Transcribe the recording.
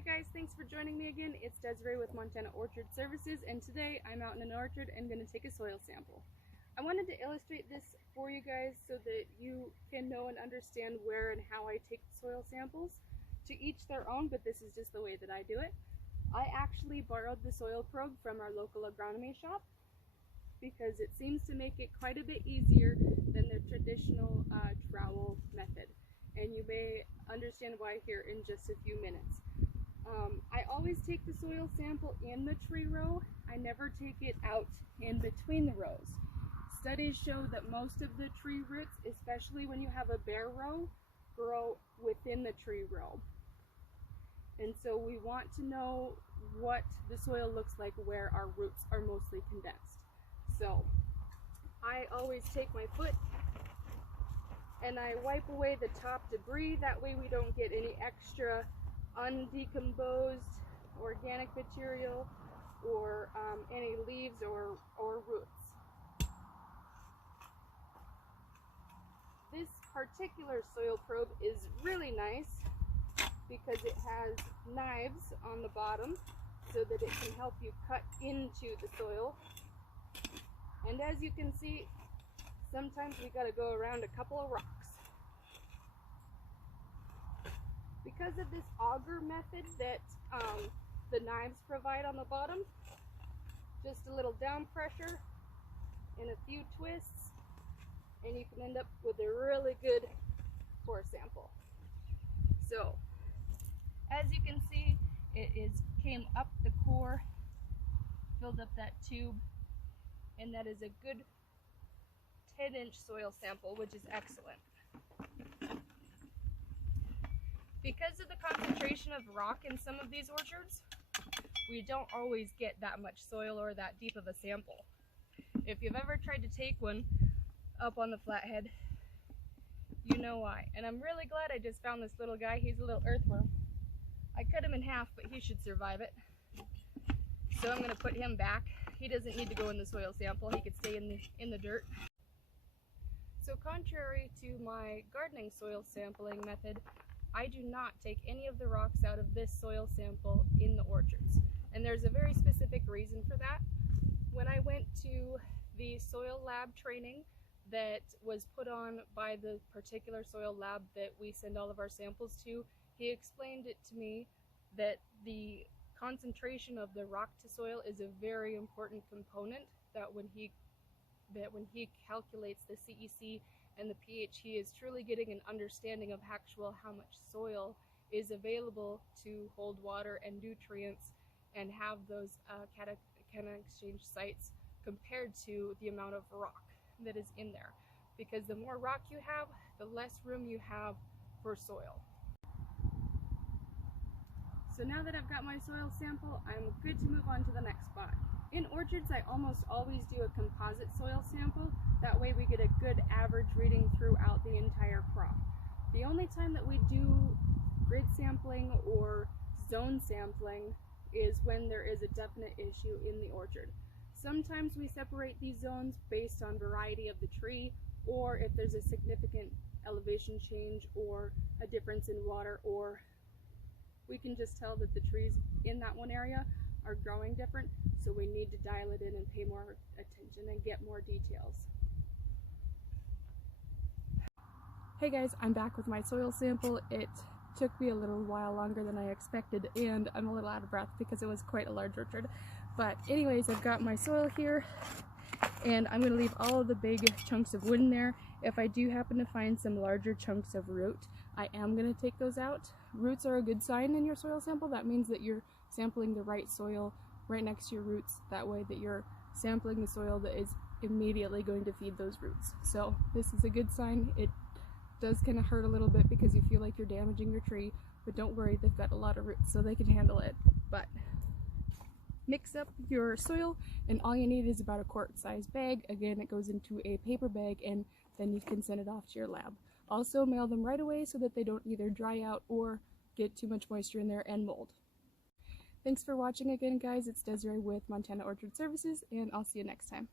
Hey guys, thanks for joining me again. It's Desiree with Montana Orchard Services, and today I'm out in an orchard and going to take a soil sample. I wanted to illustrate this for you guys so that you can know and understand where and how I take soil samples. To each their own, but this is just the way that I do it. I actually borrowed the soil probe from our local agronomy shop because it seems to make it quite a bit easier than the traditional trowel method. And you may understand why here in just a few minutes. I always take the soil sample in the tree row. I never take it out in between the rows. Studies show that most of the tree roots, especially when you have a bare row, grow within the tree row. And so we want to know what the soil looks like where our roots are mostly condensed. So I always take my foot and I wipe away the top debris. That way we don't get any extra undecomposed organic material or any leaves or roots. This particular soil probe is really nice because it has knives on the bottom so that it can help you cut into the soil. And as you can see, sometimes we got to go around a couple of rocks. Because of this auger method that the knives provide on the bottom, just a little down pressure and a few twists, and you can end up with a really good core sample. So, as you can see, it came up the core, filled up that tube, and that is a good 10-inch soil sample, which is excellent. Because of the concentration of rock in some of these orchards, we don't always get that much soil or that deep of a sample. If you've ever tried to take one up on the flathead, you know why. And I'm really glad I just found this little guy. He's a little earthworm. I cut him in half, but he should survive it. So I'm going to put him back. He doesn't need to go in the soil sample. He could stay in the dirt. So contrary to my gardening soil sampling method, I do not take any of the rocks out of this soil sample in the orchards. And there's a very specific reason for that. When I went to the soil lab training that was put on by the particular soil lab that we send all of our samples to, he explained it to me that the concentration of the rock to soil is a very important component, that when he calculates the CEC and the pH, he is truly getting an understanding of actual how much soil is available to hold water and nutrients and have those cation exchange sites compared to the amount of rock that is in there. Because the more rock you have, the less room you have for soil. So now that I've got my soil sample, I'm good to move on to the next spot. In orchards, I almost always do a composite soil sample. That way we get a good average reading throughout the entire crop. The only time that we do grid sampling or zone sampling is when there is a definite issue in the orchard. Sometimes we separate these zones based on variety of the tree, or if there's a significant elevation change or a difference in water, or we can just tell that the trees in that one area are growing different, so we need to dial it in and pay more attention and get more details. Hey guys, I'm back with my soil sample. It took me a little while longer than I expected, and I'm a little out of breath because it was quite a large orchard. But anyways, I've got my soil here, and I'm going to leave all of the big chunks of wood in there. If I do happen to find some larger chunks of root, I am going to take those out. Roots are a good sign in your soil sample. That means that you're sampling the right soil right next to your roots. That way that you're sampling the soil that is immediately going to feed those roots. So this is a good sign. It does kind of hurt a little bit because you feel like you're damaging your tree, but don't worry, they've got a lot of roots so they can handle it. But mix up your soil, and all you need is about a quart-sized bag. Again, it goes into a paper bag, and then you can send it off to your lab. Also mail them right away so that they don't either dry out or get too much moisture in there and mold. Thanks for watching again, guys. It's Desiree with Montana Orchard Services, and I'll see you next time.